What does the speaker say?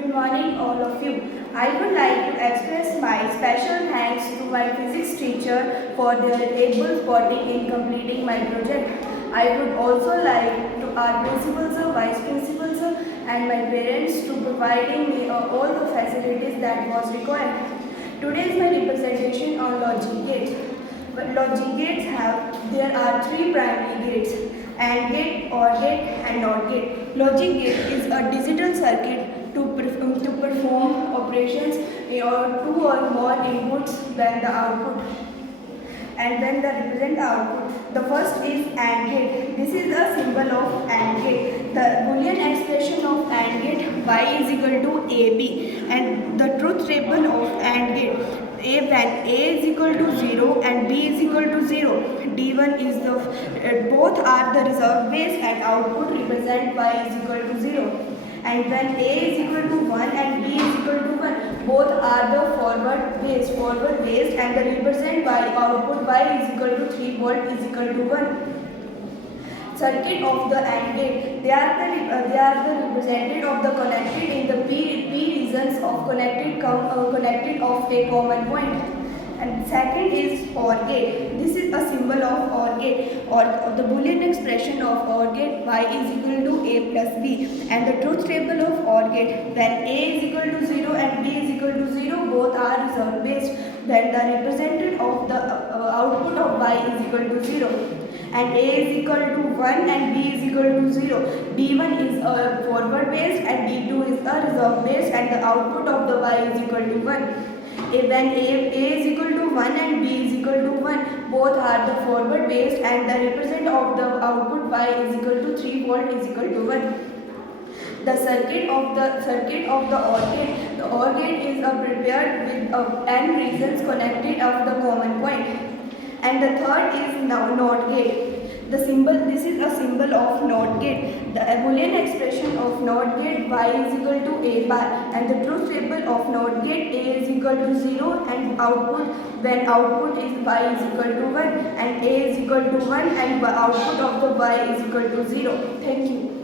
Good morning, all of you. I would like to express my special thanks to my physics teacher for their able spotting in completing my project. I would also like to our principal sir, vice principal sir, and my parents to providing me all the facilities that was required. Today is my representation on logic gates. But logic gates there are three primary gates: AND gate, OR gate, and NOT gate. Logic gate is a digital circuit to perform operations or two or more inputs when the output and when the represent output. The first is AND gate. This is a symbol of AND gate. The Boolean expression of AND gate y is equal to AB, and the truth table of AND gate when A is equal to 0 and B is equal to 0. D1 is both are the reserved base and output represent y is equal to 0. And when A is equal to 1 and B is equal to 1, both are the forward based, and the represent by output y is equal to 3 volt is equal to 1. Circuit of the AND gate. They are the representative of the connected in the p regions of connected of a common point. And second is OR gate. This is a symbol of OR gate, or the Boolean expression of OR gate y is equal to a plus b, and the truth table of OR gate when a is equal to 0 and b is equal to 0, both are reserved based, then the representative of the output of y is equal to 0. And a is equal to 1 and b is equal to 0. D1 is a forward based and D2 is a reserve based, and the output of the y is equal to 1. When A is equal to 1 and B is equal to 1, both are the forward based, and the represent of the output y is equal to 3 volt is equal to 1. The circuit of the OR gate. The OR gate is prepared with n regions connected of the common point. And the third is now NOT gate. This is a symbol of NOT gate. The Boolean expression of NOT gate y is equal to a bar, and the truth table of NOT gate a is equal to 0 and output when output is y is equal to 1 and a is equal to 1 and output of the y is equal to 0. Thank you.